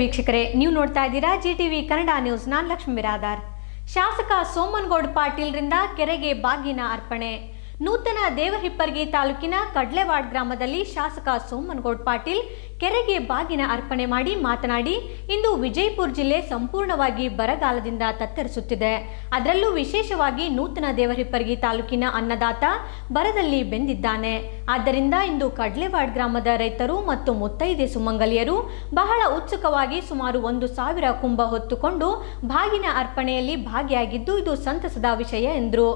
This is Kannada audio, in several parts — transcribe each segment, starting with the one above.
ವೀಕ್ಷಕರೇ, ನೀವು ನೋಡ್ತಾ ಇದ್ದೀರಾ ಜಿ ಟಿವಿ ಕನ್ನಡ ನ್ಯೂಸ್. ನಾನು ಲಕ್ಷ್ಮೀ ಬಿರಾದಾರ್ ಶಾಸಕ ಸೋಮನಗೌಡ ಪಾಟೀಲ್ರಿಂದ ಕೆರೆಗೆ ಬಾಗಿನ ಅರ್ಪಣೆ. ನೂತನ ದೇವಹಿಪ್ಪರ್ಗಿ ತಾಲೂಕಿನ ಕಡ್ಲೆವಾಡ್ ಗ್ರಾಮದಲ್ಲಿ ಶಾಸಕ ಸೋಮನಗೌಡ ಪಾಟೀಲ್ ಕೆರೆಗೆ ಬಾಗಿನ ಅರ್ಪಣೆ ಮಾಡಿ ಮಾತನಾಡಿ, ಇಂದು ವಿಜಯಪುರ ಜಿಲ್ಲೆ ಸಂಪೂರ್ಣವಾಗಿ ಬರಗಾಲದಿಂದ ತತ್ತರಿಸುತ್ತಿದೆ. ಅದರಲ್ಲೂ ವಿಶೇಷವಾಗಿ ನೂತನ ದೇವರಿಪ್ಪರ್ಗಿ ತಾಲೂಕಿನ ಅನ್ನದಾತ ಬರದಲ್ಲಿ ಬೆಂದಿದ್ದಾನೆ. ಆದ್ದರಿಂದ ಇಂದು ಕಡ್ಲೆವಾಡ್ ಗ್ರಾಮದ ರೈತರು ಮತ್ತು ಮುತ್ತೈದೆ ಸುಮಂಗಲಿಯರು ಬಹಳ ಉತ್ಸುಕವಾಗಿ ಸುಮಾರು ಒಂದು ಸಾವಿರ ಕುಂಭ ಹೊತ್ತುಕೊಂಡು ಬಾಗಿನ ಅರ್ಪಣೆಯಲ್ಲಿ ಭಾಗಿಯಾಗಿದ್ದು ಇದು ಸಂತಸದ ವಿಷಯ ಎಂದರು.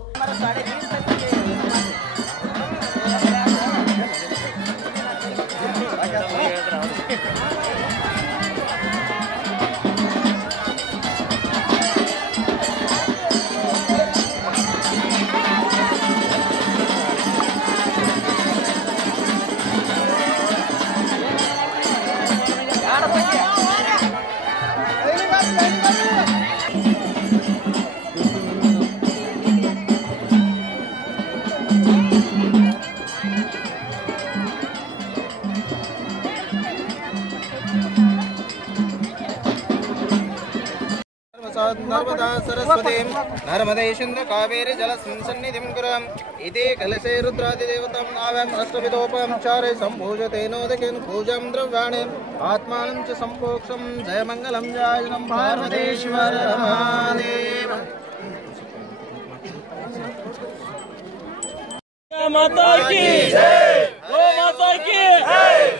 नर्मदा सरस्वतीं नर्मदे सिन्धु कावेरी जलसन्निधिं कुरम् इति कलशे रुद्रादिदेवतां नावम् अष्टविधोपं चारे सम्पूजतेनोदकेन पूजां द्रव्याणि। आत्मानं च सम्पोक्षं जयमङ्गलं जायनं। पार्वतीश्वर महादेव। माता की गो माता की।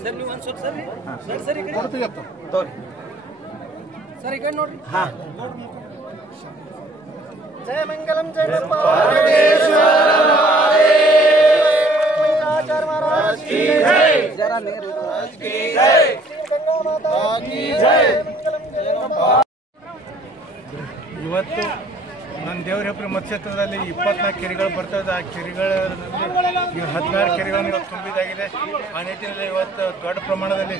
ಸರ್ ನೀವು ಒಂದು ಸ್ವಲ್ಪ ಸರ್ ಸರ್ ಸರ್ ಈ ಕಡೆ ಕೊಡ್ತೀವಿ ಅಪ್ಪ ತೋರಿ ಸರ್ ಈ ಕಡೆ ನೋಡ್ರಿ ಹಾ ಜಯ ಮಂಗಲಂ ಜಯ ಜರ ನೀರು ಇವತ್ತು ನನ್ನ ದೇವ್ರ ಹೆಪ್ರ ಮತ್ಸ್ಯತ್ವದಲ್ಲಿ ಇಪ್ಪತ್ನಾಲ್ಕು ಕೆರೆಗಳು ಬರ್ತದೆ ಆ ಕೆರೆಗಳಲ್ಲಿ ಈ ಹದಿನಾರು ಕೆರೆಗಳನ್ನು ಇವತ್ತು ತುಂಬಿದಾಗಿದೆ. ಆ ನಿಟ್ಟಿನಲ್ಲಿ ಇವತ್ತು ದೊಡ್ಡ ಪ್ರಮಾಣದಲ್ಲಿ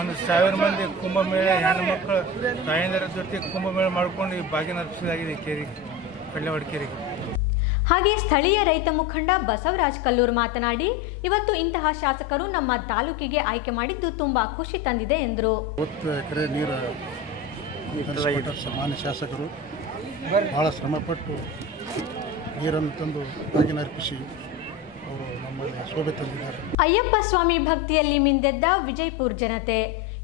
ಒಂದು ಸಾವಿರ ಮಂದಿ ಕುಂಭಮೇಳ ಹೆಣ್ಣು ಮಕ್ಕಳು ತಾಯಂದಿರ ಜೊತೆ ಕುಂಭಮೇಳ ಮಾಡ್ಕೊಂಡು ಈ ಬಾಗಿನ ಅರ್ಪಿಸಿದಾಗಿದೆ ಕೆರೆ ಕೆರೆಗೆ ಕಡ್ಲೆವಾಡ ಕೆರೆಗೆ ಹಾಗೆ ಸ್ಥಳೀಯ ರೈತ ಮುಖಂಡ ಬಸವರಾಜ್ ಕಲ್ಲೂರ್ ಮಾತನಾಡಿ ಇವತ್ತು ಇಂತಹ ಶಾಸಕರು ನಮ್ಮ ತಾಲೂಕಿಗೆ ಆಯ್ಕೆ ಮಾಡಿದ್ದು ತುಂಬಾ ಖುಷಿ ತಂದಿದೆ ಎಂದರು. ಸಾಮಾನ್ಯ ಶಾಸಕರು. ಭಾಳ ಶ್ರಮಪಟ್ಟು ನೀರನ್ನು ತಂದು ಬಾಗಿನ ಅರ್ಪಿಸಿ ಅವರು ನಮ್ಮಲ್ಲಿ ಶೋಭೆ ತಂದಿದ್ದಾರೆ. ಅಯ್ಯಪ್ಪ ಸ್ವಾಮಿ ಭಕ್ತಿಯಲ್ಲಿ ಮಿಂದೆದ್ದ ವಿಜಯಪುರ ಜನತೆ.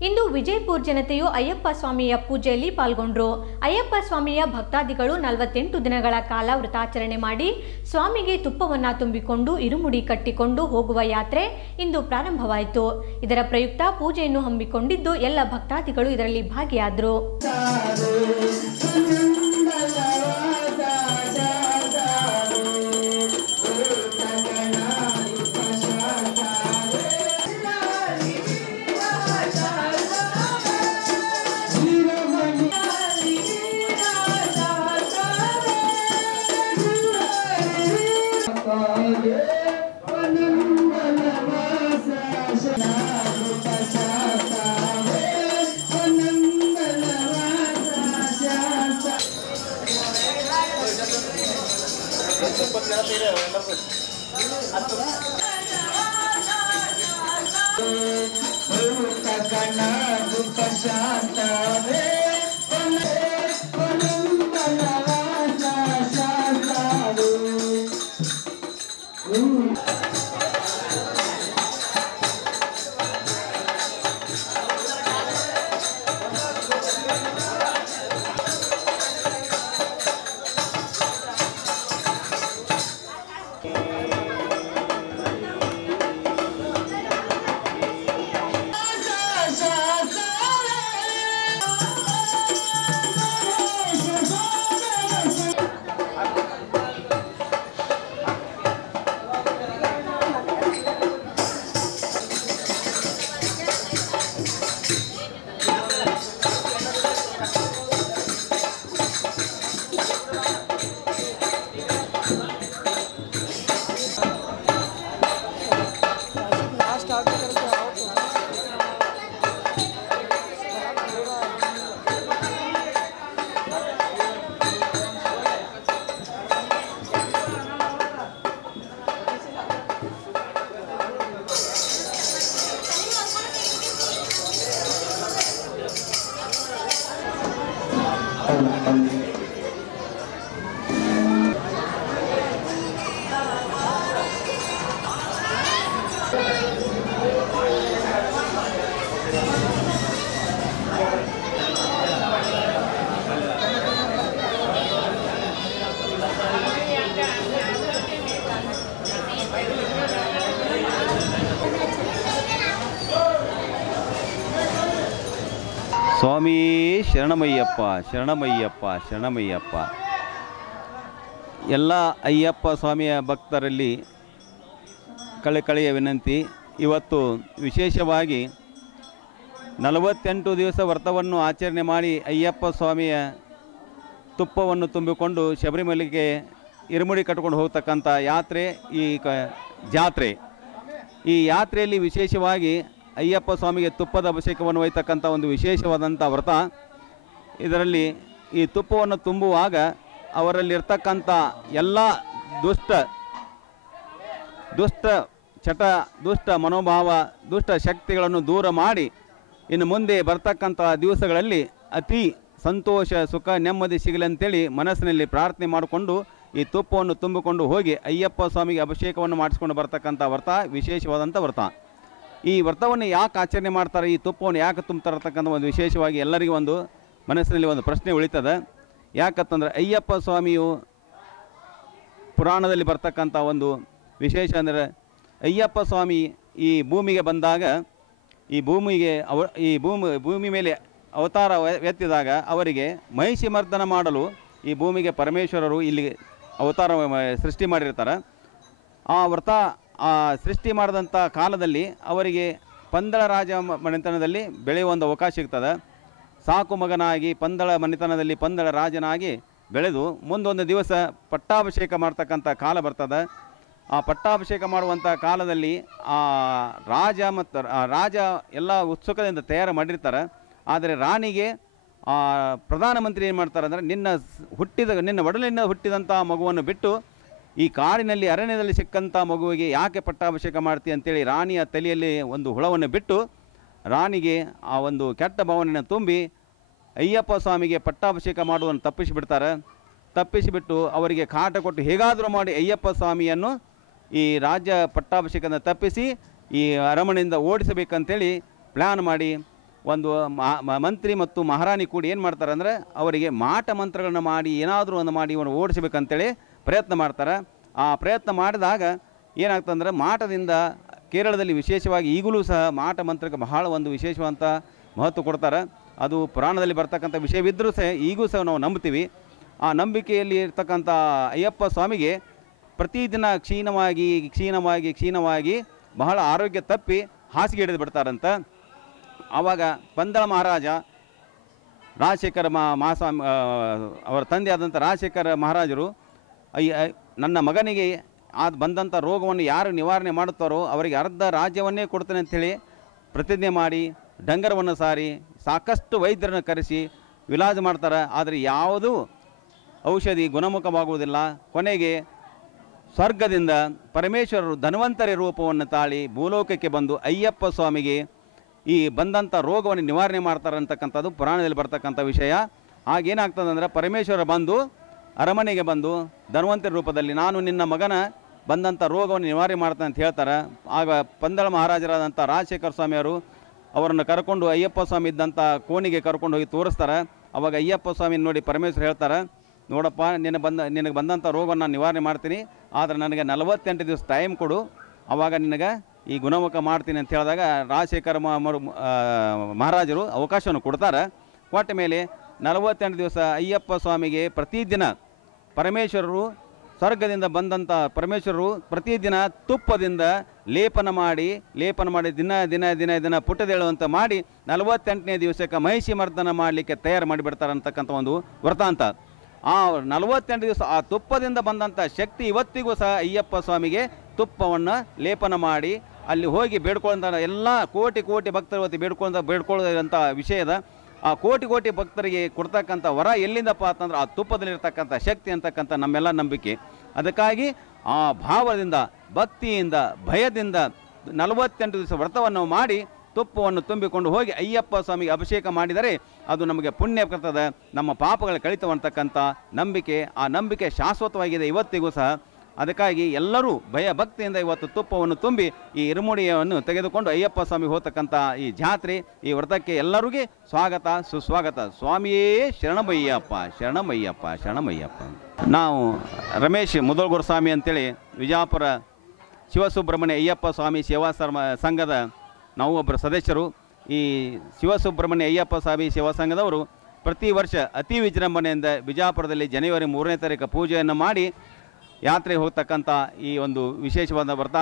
ಇಂದು ವಿಜಯಪುರ ಜನತೆಯು ಅಯ್ಯಪ್ಪ ಸ್ವಾಮಿಯ ಪೂಜೆಯಲ್ಲಿ ಪಾಲ್ಗೊಂಡ್ರು. ಅಯ್ಯಪ್ಪ ಸ್ವಾಮಿಯ ಭಕ್ತಾದಿಗಳು ನಲವತ್ತೆಂಟು ದಿನಗಳ ಕಾಲ ವ್ರತಾಚರಣೆ ಮಾಡಿ ಸ್ವಾಮಿಗೆ ತುಪ್ಪವನ್ನು ತುಂಬಿಕೊಂಡು ಇರುಮುಡಿ ಕಟ್ಟಿಕೊಂಡು ಹೋಗುವ ಯಾತ್ರೆ ಇಂದು ಪ್ರಾರಂಭವಾಯಿತು. ಇದರ ಪ್ರಯುಕ್ತ ಪೂಜೆಯನ್ನು ಹಮ್ಮಿಕೊಂಡಿದ್ದು ಎಲ್ಲ ಭಕ್ತಾದಿಗಳು ಇದರಲ್ಲಿ ಭಾಗಿಯಾದರು. ಸ್ವಾಮಿ ಶರಣಮಯ್ಯಪ್ಪ ಶರಣಮಯ್ಯಪ್ಪ ಶರಣಮಯ್ಯಪ್ಪ. ಎಲ್ಲ ಅಯ್ಯಪ್ಪ ಸ್ವಾಮಿಯ ಭಕ್ತರಲ್ಲಿ ಕಳೆಕಳೆಯ ವಿನಂತಿ. ಇವತ್ತು ವಿಶೇಷವಾಗಿ ನಲವತ್ತೆಂಟು ದಿವಸ ವ್ರತವನ್ನು ಆಚರಣೆ ಮಾಡಿ ಅಯ್ಯಪ್ಪ ಸ್ವಾಮಿಯ ತುಪ್ಪವನ್ನು ತುಂಬಿಕೊಂಡು ಶಬರಿಮಲೆಗೆ ಇರುಮುಡಿ ಕಟ್ಕೊಂಡು ಹೋಗ್ತಕ್ಕಂಥ ಯಾತ್ರೆ ಈ ಕ ಜಾತ್ರೆ. ಈ ಯಾತ್ರೆಯಲ್ಲಿ ವಿಶೇಷವಾಗಿ ಅಯ್ಯಪ್ಪ ಸ್ವಾಮಿಗೆ ತುಪ್ಪದ ಅಭಿಷೇಕವನ್ನು ಒಯ್ತಕ್ಕಂಥ ಒಂದು ವಿಶೇಷವಾದಂಥ ವ್ರತ. ಇದರಲ್ಲಿ ಈ ತುಪ್ಪವನ್ನು ತುಂಬುವಾಗ ಅವರಲ್ಲಿರ್ತಕ್ಕಂಥ ಎಲ್ಲ ದುಷ್ಟ ದುಷ್ಟ ಚಟ, ದುಷ್ಟ ಮನೋಭಾವ, ದುಷ್ಟ ಶಕ್ತಿಗಳನ್ನು ದೂರ ಮಾಡಿ ಇನ್ನು ಮುಂದೆ ಬರ್ತಕ್ಕಂಥ ದಿವಸಗಳಲ್ಲಿ ಅತಿ ಸಂತೋಷ, ಸುಖ, ನೆಮ್ಮದಿ ಸಿಗಲಿ ಅಂತೇಳಿ ಮನಸ್ಸಿನಲ್ಲಿ ಪ್ರಾರ್ಥನೆ ಮಾಡಿಕೊಂಡು ಈ ತುಪ್ಪವನ್ನು ತುಂಬಿಕೊಂಡು ಹೋಗಿ ಅಯ್ಯಪ್ಪ ಸ್ವಾಮಿಗೆ ಅಭಿಷೇಕವನ್ನು ಮಾಡಿಸ್ಕೊಂಡು ಬರ್ತಕ್ಕಂಥ ವ್ರತ, ವಿಶೇಷವಾದಂಥ ವ್ರತ. ಈ ವ್ರತವನ್ನು ಯಾಕೆ ಆಚರಣೆ ಮಾಡ್ತಾರೆ, ಈ ತುಪ್ಪವನ್ನು ಯಾಕೆ ತುಂಬ್ತಾರೆ ಅಂತಕ್ಕಂಥ ಒಂದು ವಿಶೇಷವಾಗಿ ಎಲ್ಲರಿಗೂ ಒಂದು ಮನಸ್ಸಿನಲ್ಲಿ ಒಂದು ಪ್ರಶ್ನೆ ಉಳಿತದೆ. ಯಾಕಂತಂದರೆ ಅಯ್ಯಪ್ಪ ಸ್ವಾಮಿಯು ಪುರಾಣದಲ್ಲಿ ಬರ್ತಕ್ಕಂಥ ಒಂದು ವಿಶೇಷ ಅಂದರೆ ಅಯ್ಯಪ್ಪ ಸ್ವಾಮಿ ಈ ಭೂಮಿಗೆ ಬಂದಾಗ, ಈ ಭೂಮಿಗೆ ಅವ, ಈ ಭೂಮಿ ಭೂಮಿ ಮೇಲೆ ಅವತಾರ ಎತ್ತಿದಾಗ ಅವರಿಗೆ ಮಹಿಷಿ ಮರ್ದನ ಮಾಡಲು ಈ ಭೂಮಿಗೆ ಪರಮೇಶ್ವರರು ಇಲ್ಲಿ ಅವತಾರ ಸೃಷ್ಟಿ ಮಾಡಿರ್ತಾರೆ. ಆ ವ್ರತ ಸೃಷ್ಟಿ ಮಾಡಿದಂಥ ಕಾಲದಲ್ಲಿ ಅವರಿಗೆ ಪಂದಳ ರಾಜ ಮನೆತನದಲ್ಲಿ ಬೆಳೆಯುವ ಒಂದು ಅವಕಾಶ ಸಿಗ್ತದೆ. ಸಾಕು ಮಗನಾಗಿ, ಪಂದಳ ಮನೆತನದಲ್ಲಿ ಪಂದಳ ರಾಜನಾಗಿ ಬೆಳೆದು ಮುಂದೊಂದು ದಿವಸ ಪಟ್ಟಾಭಿಷೇಕ ಮಾಡ್ತಕ್ಕಂಥ ಕಾಲ ಬರ್ತದೆ. ಆ ಪಟ್ಟಾಭಿಷೇಕ ಮಾಡುವಂಥ ಕಾಲದಲ್ಲಿ ಆ ರಾಜ ಮತ್ತು ರಾಜ ಎಲ್ಲ ಉತ್ಸುಕದಿಂದ ತಯಾರು ಮಾಡಿರ್ತಾರೆ. ಆದರೆ ರಾಣಿಗೆ ಪ್ರಧಾನಮಂತ್ರಿ ಏನು ಮಾಡ್ತಾರೆ ಅಂದರೆ ನಿನ್ನ ಹುಟ್ಟಿದ, ನಿನ್ನ ಒಡಲಿನ ಹುಟ್ಟಿದಂಥ ಮಗುವನ್ನು ಬಿಟ್ಟು ಈ ಕಾಡಿನಲ್ಲಿ ಅರಣ್ಯದಲ್ಲಿ ಸಿಕ್ಕಂಥ ಮಗುವಿಗೆ ಯಾಕೆ ಪಟ್ಟಾಭಿಷೇಕ ಮಾಡ್ತೀಯ ಅಂತೇಳಿ ರಾಣಿಯ ತಲೆಯಲ್ಲಿ ಒಂದು ಹುಳವನ್ನು ಬಿಟ್ಟು ರಾಣಿಗೆ ಆ ಒಂದು ಕೆಟ್ಟ ಭಾವನೆಯನ್ನು ತುಂಬಿ, ಅಯ್ಯಪ್ಪ ಸ್ವಾಮಿಗೆ ಪಟ್ಟಾಭಿಷೇಕ ಮಾಡುವನ್ನು ತಪ್ಪಿಸಿಬಿಡ್ತಾರೆ. ತಪ್ಪಿಸಿಬಿಟ್ಟು ಅವರಿಗೆ ಕಾಟ ಕೊಟ್ಟು ಹೇಗಾದರೂ ಮಾಡಿ ಅಯ್ಯಪ್ಪ ಸ್ವಾಮಿಯನ್ನು ಈ ರಾಜ್ಯ ಪಟ್ಟಾಭಿಷೇಕನ ತಪ್ಪಿಸಿ ಈ ಅರಮನೆಯಿಂದ ಓಡಿಸಬೇಕಂತೇಳಿ ಪ್ಲ್ಯಾನ್ ಮಾಡಿ ಒಂದು ಮಂತ್ರಿ ಮತ್ತು ಮಹಾರಾಣಿ ಕೂಡಿ ಏನು ಮಾಡ್ತಾರೆ ಅಂದರೆ ಅವರಿಗೆ ಮಾಟ ಮಂತ್ರಗಳನ್ನು ಮಾಡಿ ಏನಾದರೂ ಒಂದು ಮಾಡಿ ಇವನು ಓಡಿಸ್ಬೇಕಂತೇಳಿ ಪ್ರಯತ್ನ ಮಾಡ್ತಾರೆ. ಆ ಪ್ರಯತ್ನ ಮಾಡಿದಾಗ ಏನಾಗ್ತಂದ್ರೆ ಮಾಟದಿಂದ ಕೇರಳದಲ್ಲಿ ವಿಶೇಷವಾಗಿ ಈಗಲೂ ಸಹ ಮಾಟ ಮಂತ್ರಕ್ಕೆ ಬಹಳ ಒಂದು ವಿಶೇಷವಂತ ಮಹತ್ವ ಕೊಡ್ತಾರೆ. ಅದು ಪುರಾಣದಲ್ಲಿ ಬರ್ತಕ್ಕಂಥ ವಿಷಯವಿದ್ದರೂ ಸಹ ಈಗೂ ಸಹ ನಾವು ನಂಬ್ತೀವಿ. ಆ ನಂಬಿಕೆಯಲ್ಲಿ ಇರ್ತಕ್ಕಂಥ ಅಯ್ಯಪ್ಪ ಸ್ವಾಮಿಗೆ ಪ್ರತಿದಿನ ಕ್ಷೀಣವಾಗಿ ಕ್ಷೀಣವಾಗಿ ಕ್ಷೀಣವಾಗಿ ಬಹಳ ಆರೋಗ್ಯ ತಪ್ಪಿ ಹಾಸಿಗೆ ಹಿಡಿದು ಬಿಡ್ತಾರಂತ. ಆವಾಗ ಪಂದಳ ಮಹಾರಾಜ ರಾಜಶೇಖರ ಮಾ ಮಹಾಸ್ವಾಮಿ ಅವರ ತಂದೆ ಆದಂಥ ರಾಜಶೇಖರ ಮಹಾರಾಜರು ನನ್ನ ಮಗನಿಗೆ ಆದ ಬಂದಂಥ ರೋಗವನ್ನು ಯಾರು ನಿವಾರಣೆ ಮಾಡುತ್ತಾರೋ ಅವರಿಗೆ ಅರ್ಧ ರಾಜ್ಯವನ್ನೇ ಕೊಡ್ತೇನೆ ಅಂಥೇಳಿ ಪ್ರತಿಜ್ಞೆ ಮಾಡಿ ಡಂಗರವನ್ನು ಸಾರಿ ಸಾಕಷ್ಟು ವೈದ್ಯರನ್ನು ಕರೆಸಿ ವಿಲಾಜ ಮಾಡ್ತಾರೆ. ಆದರೆ ಯಾವುದೂ ಔಷಧಿ ಗುಣಮುಖವಾಗುವುದಿಲ್ಲ. ಕೊನೆಗೆ ಸ್ವರ್ಗದಿಂದ ಪರಮೇಶ್ವರರು ಧನ್ವಂತರಿ ರೂಪವನ್ನು ತಾಳಿ ಭೂಲೋಕಕ್ಕೆ ಬಂದು ಅಯ್ಯಪ್ಪ ಸ್ವಾಮಿಗೆ ಈ ಬಂದಂಥ ರೋಗವನ್ನು ನಿವಾರಣೆ ಮಾಡ್ತಾರೆ ಅಂತಕ್ಕಂಥದ್ದು ಪುರಾಣದಲ್ಲಿ ಬರ್ತಕ್ಕಂಥ ವಿಷಯ. ಆಗೇನಾಗ್ತದೆ ಅಂದರೆ ಪರಮೇಶ್ವರ ಬಂದು ಅರಮನೆಗೆ ಬಂದು ಧನ್ವಂತರಿ ರೂಪದಲ್ಲಿ ನಾನು ನಿನ್ನ ಮಗನ ಬಂದಂಥ ರೋಗವನ್ನು ನಿವಾರಣೆ ಮಾಡ್ತಾನೆ ಅಂತ ಹೇಳ್ತಾರೆ. ಆಗ ಪಂದಳ ಮಹಾರಾಜರಾದಂಥ ರಾಜಶೇಖರ ಸ್ವಾಮಿಯವರು ಅವರನ್ನು ಕರ್ಕೊಂಡು ಅಯ್ಯಪ್ಪ ಸ್ವಾಮಿ ಇದ್ದಂಥ ಕೋಣಿಗೆ ಕರ್ಕೊಂಡು ಹೋಗಿ ತೋರಿಸ್ತಾರೆ. ಅವಾಗ ಅಯ್ಯಪ್ಪ ಸ್ವಾಮಿ ನೋಡಿ ಪರಮೇಶ್ವರ್ ಹೇಳ್ತಾರೆ, ನೋಡಪ್ಪ, ನಿನ್ನ ಬಂದ, ನಿನಗೆ ಬಂದಂಥ ರೋಗವನ್ನು ನಾನು ನಿವಾರಣೆ ಮಾಡ್ತೀನಿ, ಆದರೆ ನನಗೆ ನಲವತ್ತೆಂಟು ದಿವಸ ಟೈಮ್ ಕೊಡು ಆವಾಗ ನಿನಗೆ ಈ ಗುಣಮುಖ ಮಾಡ್ತೀನಿ ಅಂತ ಹೇಳಿದಾಗ ರಾಜಶೇಖರ ಮಹಾರಾಜರು ಅವಕಾಶವನ್ನು ಕೊಡ್ತಾರೆ. ಕೊಟ್ಟ ಮೇಲೆ ನಲವತ್ತೆಂಟು ದಿವಸ ಅಯ್ಯಪ್ಪ ಸ್ವಾಮಿಗೆ ಪ್ರತಿದಿನ ಪರಮೇಶ್ವರರು ಸ್ವರ್ಗದಿಂದ ಬಂದಂಥ ಪರಮೇಶ್ವರರು ಪ್ರತಿದಿನ ತುಪ್ಪದಿಂದ ಲೇಪನ ಮಾಡಿ ಲೇಪನ ಮಾಡಿ ದಿನ ದಿನ ದಿನ ದಿನ ಪುಟ್ಟದೇಳುವಂತೆ ಮಾಡಿ ನಲವತ್ತೆಂಟನೇ ದಿವಸಕ್ಕೆ ಮಹಿಷಿ ಮರ್ದನ ಮಾಡಲಿಕ್ಕೆ ತಯಾರು ಮಾಡಿಬಿಡ್ತಾರೆ ಅಂತಕ್ಕಂಥ ಒಂದು ವೃತ್ತಾಂತ. ಆ ನಲವತ್ತೆಂಟು ದಿವಸ ಆ ತುಪ್ಪದಿಂದ ಬಂದಂಥ ಶಕ್ತಿ ಇವತ್ತಿಗೂ ಸಹ ಅಯ್ಯಪ್ಪ ಸ್ವಾಮಿಗೆ ತುಪ್ಪವನ್ನು ಲೇಪನ ಮಾಡಿ ಅಲ್ಲಿ ಹೋಗಿ ಬೇಡ್ಕೊಳ್ಳೋ ಎಲ್ಲ ಕೋಟಿ ಕೋಟಿ ಭಕ್ತರು ಇವತ್ತು ಬೇಡ್ಕೊಳ್ತಾ ಬೇಡ್ಕೊಳ್ಳೋದಂಥ ವಿಷಯದ ಆ ಕೋಟಿ ಕೋಟಿ ಭಕ್ತರಿಗೆ ಕೊಡ್ತಕ್ಕಂಥ ವರ ಎಲ್ಲಿಂದಪ್ಪ ಅಂತಂದ್ರೆ ಆ ತುಪ್ಪದಲ್ಲಿರ್ತಕ್ಕಂಥ ಶಕ್ತಿ ಅಂತಕ್ಕಂಥ ನಮ್ಮೆಲ್ಲ ನಂಬಿಕೆ. ಅದಕ್ಕಾಗಿ ಆ ಭಾವದಿಂದ, ಭಕ್ತಿಯಿಂದ, ಭಯದಿಂದ ನಲವತ್ತೆಂಟು ದಿವಸ ವ್ರತವನ್ನು ಮಾಡಿ ತುಪ್ಪವನ್ನು ತುಂಬಿಕೊಂಡು ಹೋಗಿ ಅಯ್ಯಪ್ಪ ಸ್ವಾಮಿಗೆ ಅಭಿಷೇಕ ಮಾಡಿದರೆ ಅದು ನಮಗೆ ಪುಣ್ಯ ಕರ್ತದ ನಮ್ಮ ಪಾಪಗಳ ಕಳಿತವಂತಕ್ಕಂಥ ನಂಬಿಕೆ, ಆ ನಂಬಿಕೆ ಶಾಶ್ವತವಾಗಿದೆ. ಇವತ್ತಿಗೂ ಸಹ ಅದಕ್ಕಾಗಿ ಎಲ್ಲರೂ ಭಯ ಭಕ್ತಿಯಿಂದ ಇವತ್ತು ತುಪ್ಪವನ್ನು ತುಂಬಿ ಈ ಇರುಮುಡಿಯನ್ನು ತೆಗೆದುಕೊಂಡು ಅಯ್ಯಪ್ಪ ಸ್ವಾಮಿ ಹೋಗ್ತಕ್ಕಂಥ ಈ ಜಾತ್ರೆ, ಈ ವ್ರತಕ್ಕೆ ಎಲ್ಲರಿಗೂ ಸ್ವಾಗತ, ಸುಸ್ವಾಗತ. ಸ್ವಾಮಿಯೇ ಶರಣಮಯ್ಯಪ್ಪ ಶರಣಮಯ್ಯಪ್ಪ ಶರಣಮಯ್ಯಪ್ಪ. ನಾವು ರಮೇಶ್ ಮುದಲ್ಗೂರು ಸ್ವಾಮಿ ಅಂತೇಳಿ ವಿಜಾಪುರ ಶಿವಸುಬ್ರಹ್ಮಣ್ಯ ಅಯ್ಯಪ್ಪ ಸ್ವಾಮಿ ಸೇವಾ ಸಂಘದ ನಾವು ಒಬ್ಬರು ಸದಸ್ಯರು. ಈ ಶಿವಸುಬ್ರಹ್ಮಣ್ಯ ಅಯ್ಯಪ್ಪ ಸ್ವಾಮಿ ಸೇವಾ ಶಿವಸಂಘದವರು ಪ್ರತಿ ವರ್ಷ ಅತಿ ವಿಜೃಂಭಣೆಯಿಂದ ಬಿಜಾಪುರದಲ್ಲಿ ಜನವರಿ ಮೂರನೇ ತಾರೀಕು ಪೂಜೆಯನ್ನು ಮಾಡಿ ಯಾತ್ರೆ ಹೋಗ್ತಕ್ಕಂಥ ಈ ಒಂದು ವಿಶೇಷವಾದ ವ್ರತ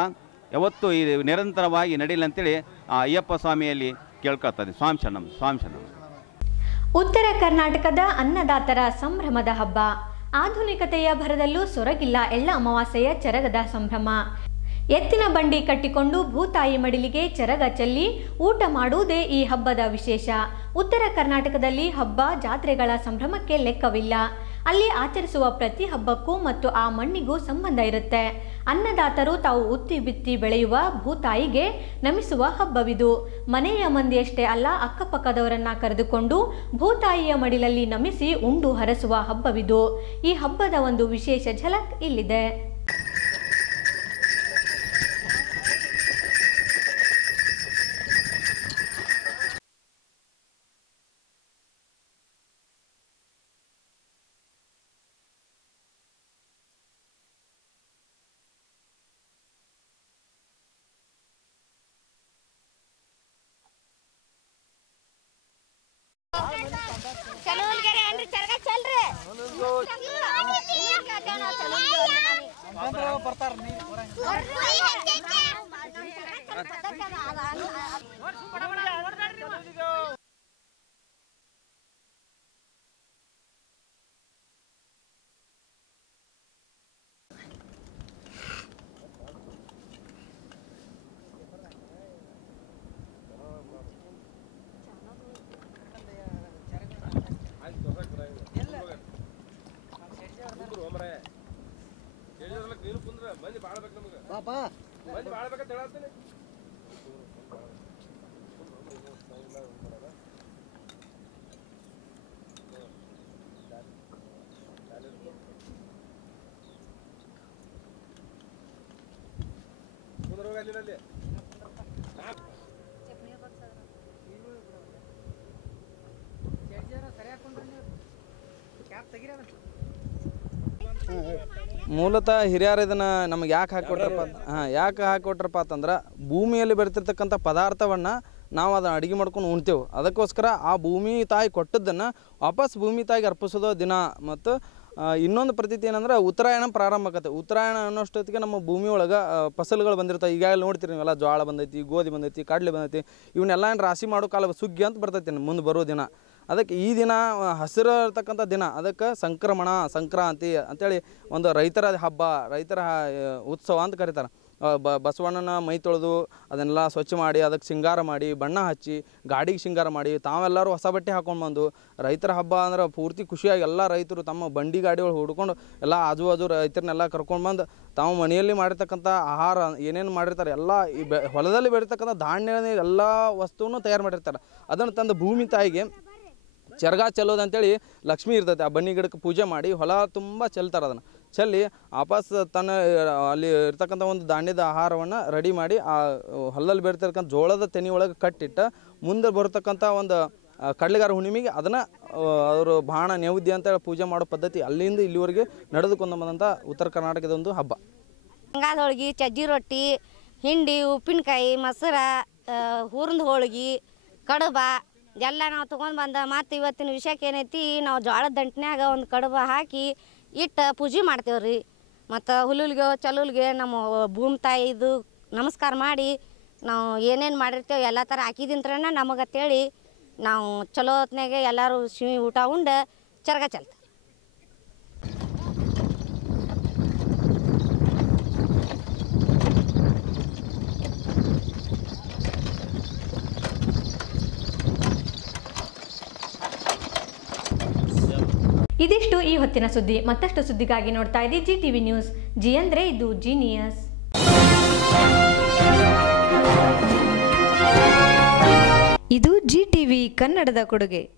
ಯಾವತ್ತೂ ಈ ನಿರಂತರವಾಗಿ ನಡೆಯಲಿ ಅಂತೇಳಿ ಆ ಅಯ್ಯಪ್ಪ ಸ್ವಾಮಿಯಲ್ಲಿ ಕೇಳ್ಕೊಳ್ತದೆ. ಸ್ವಾಮಿ ಶರಣಂ ಉತ್ತರ ಕರ್ನಾಟಕದ ಅನ್ನದಾತರ ಸಂಭ್ರಮದ ಹಬ್ಬ. ಆಧುನಿಕತೆಯ ಭರದಲ್ಲೂ ಸೊರಗಿಲ್ಲ ಎಳ್ಳ ಅಮಾವಾಸ್ಯೆಯ ಚರಗದ ಸಂಭ್ರಮ. ಎತ್ತಿನ ಬಂಡಿ ಕಟ್ಟಿಕೊಂಡು ಭೂತಾಯಿ ಮಡಿಲಿಗೆ ಚರಗ ಚೆಲ್ಲಿ ಊಟ ಮಾಡುವುದೇ ಈ ಹಬ್ಬದ ವಿಶೇಷ. ಉತ್ತರ ಕರ್ನಾಟಕದಲ್ಲಿ ಹಬ್ಬ ಜಾತ್ರೆಗಳ ಸಂಭ್ರಮಕ್ಕೆ ಲೆಕ್ಕವಿಲ್ಲ. ಅಲ್ಲಿ ಆಚರಿಸುವ ಪ್ರತಿ ಹಬ್ಬಕ್ಕೂ ಮತ್ತು ಆ ಮಣ್ಣಿಗೂ ಸಂಬಂಧ ಇರುತ್ತೆ. ಅನ್ನದಾತರು ತಾವು ಉತ್ತಿ ಬಿತ್ತಿ ಬೆಳೆಯುವ ಭೂತಾಯಿಗೆ ನಮಿಸುವ ಹಬ್ಬವಿದು. ಮನೆಯ ಮಂದಿಯಷ್ಟೇ ಅಲ್ಲ, ಅಕ್ಕಪಕ್ಕದವರನ್ನ ಕರೆದುಕೊಂಡು ಭೂತಾಯಿಯ ಮಡಿಲಲ್ಲಿ ನಮಿಸಿ ಉಂಡು ಹರಸುವ ಹಬ್ಬವಿದು. ಈ ಹಬ್ಬದ ಒಂದು ವಿಶೇಷ ಝಲಕ್ ಇಲ್ಲಿದೆ. orang ಬಾ ಸರಿಯಾಕೊಂಡ್ರೆ ಕ್ಯಾಪ್ ತೆಗಿರ ಮೂಲತಃ ಹಿರಿಯರು ಇದನ್ನ ನಮಗೆ ಯಾಕೆ ಹಾಕ್ಕೊಟ್ರಪ್ಪ ಹಾಂ, ಯಾಕೆ ಹಾಕ್ಕೊಟ್ರಪ್ಪ ಅಂತಂದ್ರೆ ಭೂಮಿಯಲ್ಲಿ ಬೆರೆತಿರ್ತಕ್ಕಂಥ ಪದಾರ್ಥವನ್ನು ನಾವು ಅದನ್ನ ಅಡುಗೆ ಮಾಡ್ಕೊಂಡು ಉಣ್ತೇವೆ. ಅದಕ್ಕೋಸ್ಕರ ಆ ಭೂಮಿ ತಾಯಿ ಕೊಟ್ಟದ್ದನ್ನು ವಾಪಸ್ ಭೂಮಿ ತಾಯಿಗೆ ಅರ್ಪಿಸೋದು ದಿನ ಮತ್ತು ಇನ್ನೊಂದು ಪ್ರತೀತಿ ಏನಂದ್ರೆ ಉತ್ತರಾಯಣ ಪ್ರಾರಂಭ ಆಗತ್ತೆ ಉತ್ತರಾಯಣ ಅನ್ನೋಷ್ಟೊತ್ತಿಗೆ ನಮ್ಮ ಭೂಮಿ ಒಳಗೆ ಫಸಲುಗಳು ಬಂದಿರ್ತಾವೆ. ಈಗಾಗಲೇ ನೋಡ್ತೀರಿ ನೀವೆಲ್ಲ ಜೋಳ ಬಂದೈತಿ, ಗೋಧಿ ಬಂದೈತಿ, ಕಡಲೆ ಬಂದೈತಿ, ಇವನ್ನೆಲ್ಲ ಏನು ರಾಶಿ ಮಾಡೋ ಕಾಲ ಸುಗ್ಗಿ ಅಂತ ಬರ್ತೈತಿ ಮುಂದೆ ಬರೋ ದಿನ. ಅದಕ್ಕೆ ಈ ದಿನ ಹಸಿರು ಇರ್ತಕ್ಕಂಥ ದಿನ, ಅದಕ್ಕೆ ಸಂಕ್ರಮಣ, ಸಂಕ್ರಾಂತಿ ಅಂತೇಳಿ ಒಂದು ರೈತರ ಹಬ್ಬ, ರೈತರ ಉತ್ಸವ ಅಂತ ಕರೀತಾರೆ. ಬ, ಬಸವಣ್ಣನ ಮೈ ತೊಳೆದು ಅದನ್ನೆಲ್ಲ ಸ್ವಚ್ಛ ಮಾಡಿ, ಅದಕ್ಕೆ ಸಿಂಗಾರ ಮಾಡಿ, ಬಣ್ಣ ಹಚ್ಚಿ, ಗಾಡಿಗೆ ಸಿಂಗಾರ ಮಾಡಿ, ತಾವೆಲ್ಲರೂ ಹೊಸ ಬಟ್ಟೆ ಹಾಕೊಂಡು ಬಂದು ರೈತರ ಹಬ್ಬ ಅಂದ್ರೆ ಪೂರ್ತಿ ಖುಷಿಯಾಗಿ ಎಲ್ಲ ರೈತರು ತಮ್ಮ ಬಂಡಿ ಗಾಡಿಗಳು ಹುಡ್ಕೊಂಡು ಎಲ್ಲ ಆಜು ಬಾಜು ರೈತರನ್ನೆಲ್ಲ ಕರ್ಕೊಂಡು ಬಂದು ತಾವು ಮನೆಯಲ್ಲಿ ಮಾಡಿರ್ತಕ್ಕಂಥ ಆಹಾರ ಏನೇನು ಮಾಡಿರ್ತಾರೆ, ಎಲ್ಲ ಈ ಬೆ, ಹೊಲದಲ್ಲಿ ಬೆಳೀತಕ್ಕಂಥ ಧಾನ್ಯ ಎಲ್ಲ ವಸ್ತುವನ್ನು ತಯಾರು ಮಾಡಿರ್ತಾರೆ. ಅದನ್ನು ತಂದು ಭೂಮಿ ತಾಯಿಗೆ ಚರ್ಗ ಚೆಲ್ಲೋದಂತೇಳಿ ಲಕ್ಷ್ಮಿ ಇರ್ತೈತೆ. ಆ ಬನ್ನಿ ಗಿಡಕ್ಕೆ ಪೂಜೆ ಮಾಡಿ ಹೊಲ ತುಂಬ ಚೆಲ್ತಾರೆ ಅದನ್ನು. ಚೆಲ್ಲಿ ವಾಪಸ್ ತನ್ನ, ಅಲ್ಲಿ ಇರ್ತಕ್ಕಂಥ ಒಂದು ಧಾನ್ಯದ ಆಹಾರವನ್ನು ರೆಡಿ ಮಾಡಿ ಆ ಹೊಲದಲ್ಲಿ ಬೆಳಿತಿರ್ತಕ್ಕಂಥ ಜೋಳದ ತೆನಿ ಒಳಗೆ ಕಟ್ಟಿಟ್ಟು ಮುಂದೆ ಬರತಕ್ಕಂಥ ಒಂದು ಕಡ್ಲೆಗಾರ ಹುಣ್ಣಿಮೆಗೆ ಅದನ್ನು ಅವರು ಬಾಣ ನೈವೇದ್ಯ ಅಂತೇಳಿ ಪೂಜೆ ಮಾಡೋ ಪದ್ಧತಿ ಅಲ್ಲಿಂದ ಇಲ್ಲಿವರೆಗೆ ನಡೆದುಕೊಂಡು ಬಂದಂಥ ಉತ್ತರ ಕರ್ನಾಟಕದ ಒಂದು ಹಬ್ಬ. ಶೇಂಗಾದ ಹೋಳ್ಗಿ, ಚಜ್ಜಿ ರೊಟ್ಟಿ, ಹಿಂಡಿ, ಉಪ್ಪಿನಕಾಯಿ, ಮೊಸರ ಹೂರ್ದ ಹೋಳ್ಗಿ, ಕಡುಬ ಎಲ್ಲ ನಾವು ತೊಗೊಂಡು ಬಂದ ಮತ್ತು ಇವತ್ತಿನ ವಿಷಯಕ್ಕೆ ಏನೈತಿ, ನಾವು ಜೋಳದ ದಂಟ್ನ್ಯಾಗ ಒಂದು ಕಡುಬ ಹಾಕಿ ಇಟ್ಟು ಪೂಜೆ ಮಾಡ್ತೇವೆ ರೀ ಮತ್ತು ಹುಲ್ಲುಲ್ಗೆ, ಚಲುಲ್ಗೆ ನಮ್ಮ ಭೂಮಿ ತಾಯಿದು ನಮಸ್ಕಾರ ಮಾಡಿ ನಾವು ಏನೇನು ಮಾಡಿರ್ತೇವೆ ಎಲ್ಲ ಥರ ಹಾಕಿದಿಂತ್ರನ ನಮಗೆ ಅಂತೇಳಿ ನಾವು ಚಲೋ ಹೊತ್ನಾಗೆ ಎಲ್ಲರೂ ಸಿಹಿ ಊಟ ಉಂಡು ಚರ್ಗ ಚಲ್ತೇವೆ ಇದಿಷ್ಟು ಈ ಹೊತ್ತಿನ ಸುದ್ದಿ. ಮತ್ತಷ್ಟು ಸುದ್ದಿಗಾಗಿ ನೋಡ್ತಾ ಇದ್ದೀವಿ ಜಿ ಟಿವಿ ನ್ಯೂಸ್ ಜಿ ಅಂದ್ರೆ ಇದು ಜೀನಿಯಸ್ ಇದು ಜಿ ಟಿವಿ ಕನ್ನಡದ ಕೊಡುಗೆ.